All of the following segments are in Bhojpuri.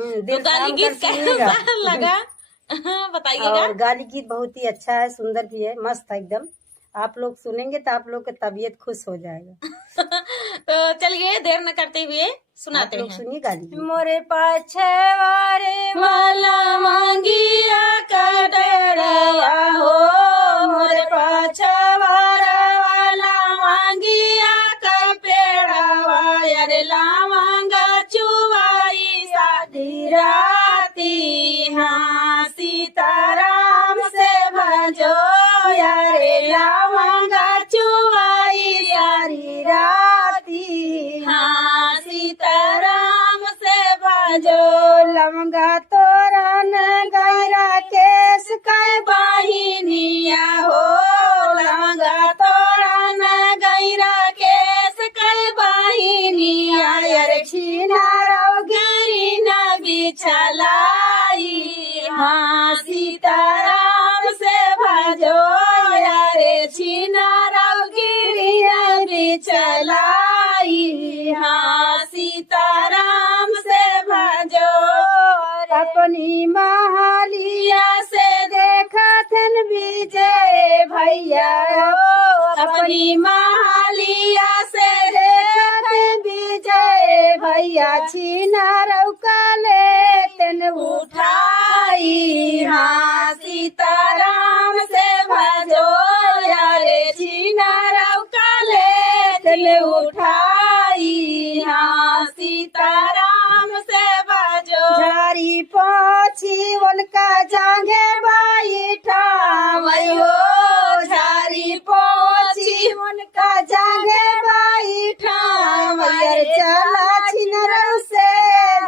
तो गाली गीत कैसा लगा बताइएगा। और गाली गीत बहुत ही अच्छा है, सुंदर भी है, मस्त है एकदम। आप लोग सुनेंगे तो आप लोग का तबीयत खुश हो जाएगा। तो चलिए देर न करते हुए सुनाते हैं। सुनिए गाली गीत। मोरे पछवारे वाला मांगिया का डेरवा हो, मोरे पछवारा वाला मांगिया का पेड़वा, यार लावांगा चुवाई शादी राती, हाँ सीताराम से भजो यारे लावांगा चुवाई सारी राती, हाँ सीताराम से भजो। लवंगा तोरन गैरा केस कै बाहिनिया हो, लवंगा तोरन गैरा केस कै बाहिनिया, यार छीना रव गिरी न बिछलाई, हाँ सीताराम से भजो यारे छीना रव गिरी न बिछलाई, हाँ सीताराम से भजो। अपनी महालिया से देखा थन विजय भैया, अपनी महालिया से देखा थन विजय भैया, छीना रौका ले तन उठाई, हाँ सीताराम से भजो यारे छीना रौका ले तन उठाई, हाँ सीताराम से भजो। झारी पोछी उनका जांघे बाई ठावई हो, झारी पोछी उनका जांघे बाई ठावई, चला छिनरौ से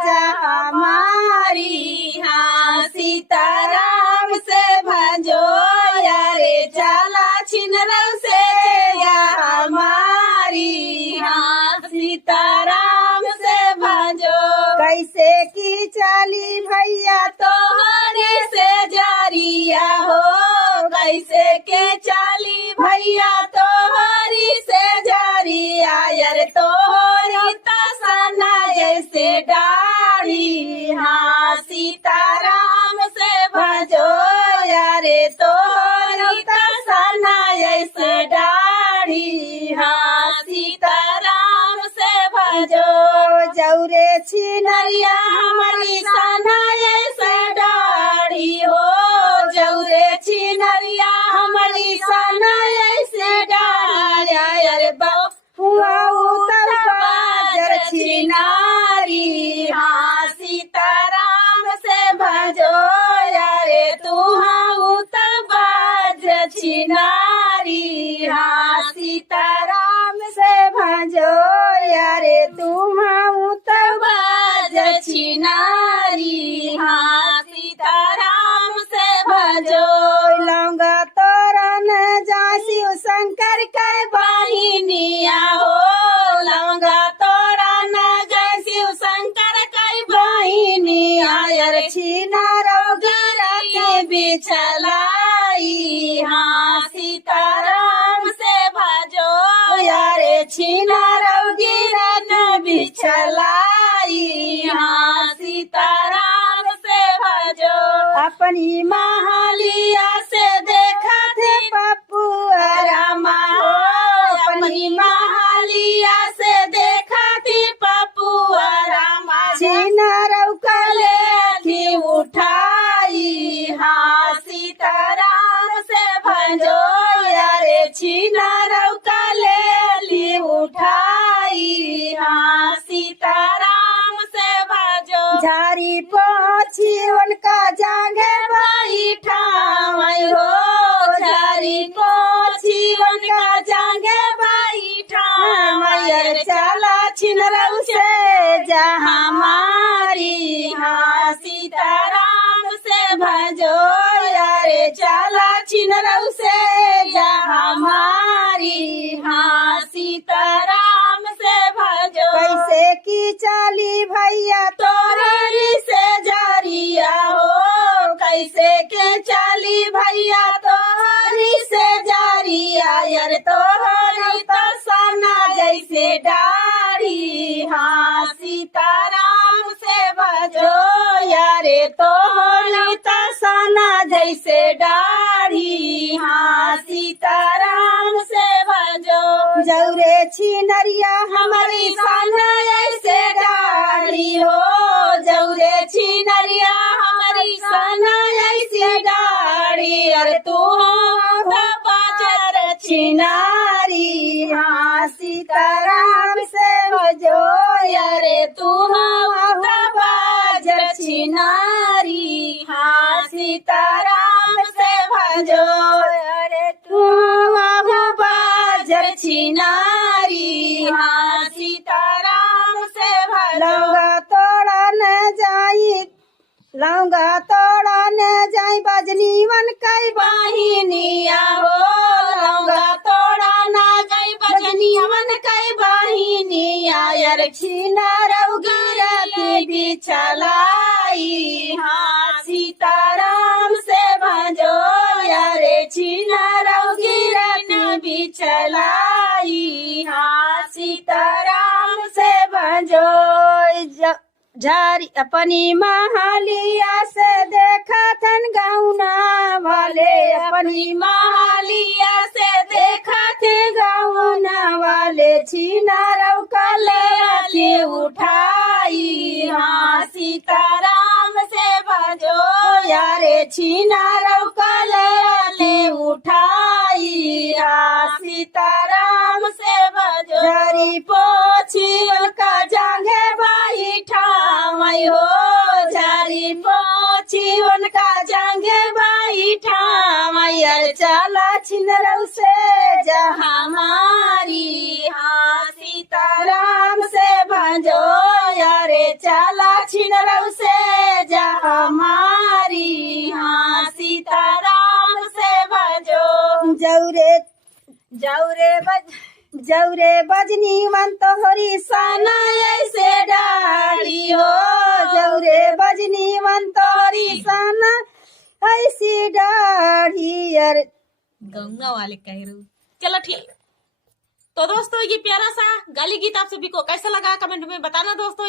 जहाँ मारी, हाँ सीताराम से भजो यारे चला छिनरौ से जहाँ मारी, हाँ सीताराम से भजो। कैसे की चाली भैया तोहरे से जारिया हो, कैसे के चाली भैया तोहरी से जारिया, यार तोहरी तसना ऐसे डाढ़ी, हाँ सीताराम से भजो यारे तोहरी तसना ऐसे डाढ़ी, हाँ सीताराम से भजो। जौरे छिनरिया हमारी सना ऐसे डाढ़ी हो, जौरे छिनरिया हमारी सना ऐसे डाढ़ी, अरे बहुआ उतर बाजर छिनारी, हाँ सीताराम से भजो यारे तुहा उतर बाजर छिनारी, हाँ सीताराम से भजो यारे तुहा उतर बाजर छिनारी, हाँ सीताराम से भजो। लौंगा तोरन जासी शंकर के बाहिनिया हो, लौंगा तोरन जासी शंकर के बाहिनिया, यार छीना रोगिरा के बिछलाई, हाँ सीताराम से भजो यारे छीना रोगिरा न बिछलाई, हाँ सीताराम से भजो। अपनी महालिया से देखा थे पप्पू रामा हो, अपनी महालिया से देखा थी पप्पू रामा, छीना रौका ले थी उठाई, हाँ सीताराम से भजो यारे छीना रौका ले ली उठाई, हाँ सीताराम से भजो। झारी पोछी उनका जांघे बाई ठावई हो, झारी पोछी उनका जांघे बाई ठावई, चला छिनरौ से जहाँ मारी, हाँ सीताराम से भजो यारे चला छिनरौ से जहाँ मारी, हाँ सीताराम से भजो। कैसे की चाली भैया तोहरी से जारिया हो, कैसे के चाली भैया तोहरी से जारिया, यार तोहरी तसना जैसे डाढ़ी, हाँ सीताराम से भजो तो होता साना जैसे दाढ़ी, हाँ सीताराम से भजो। जौरे छिनरिया हमारी साना ऐसे दाढ़ी हो, जौरे छिनरिया हमारी साना ऐसे दाढ़ी। अरे तू बाजार छिनारी, हाँ सीताराम से भजो। अरे तू बाजार छिनारी, हाँ सीताराम से भजो। अरे तू बाजार छिनारी, हाँ सीताराम से भजो। लौंगा तोड़ा न जाई, लौंगा तोड़ा न जाई बजनी वन कई बहिनिया हो, लौंगा तोड़ा न जाई बजनी वन कई बहिनिया। यार छीना रउगिरा की बिछलाई, हाँ सीताराम से भजो। यारे छीना रउगिरा की बिछलाई, हाँ सीताराम से भजो। झारी अपनी महालिया से देखा थन गौना वाले, अपनी महालिया से देखा थे गौना वाले। छीना रउका ले उठाई, हाँ सीताराम से भजो। यारे छीना रउका ले उठाई, हाँ सीताराम से भजो। झारी पोछी उनका जांघे बाई ठामई हो, झारी पोछी उनका जांघे बाई ठामई। अरे चला छिनरऊ से जहाँ मारी, हाँ सीताराम से भजो। यारे चला छिनरऊ से जहाँ मारी, हाँ सीताराम से भजो। जौरे बजनी मन तोहरी साना ऐसे डाढ़ी हो, जौरे बजनी मन तोहरी साना ऐसी दाढ़ी। अरे गंगा वाले कह रहे हो। चलो ठीक। तो दोस्तों ये प्यारा सा गाली गीत आप सभी को कैसा लगा कमेंट में बताना दोस्तों।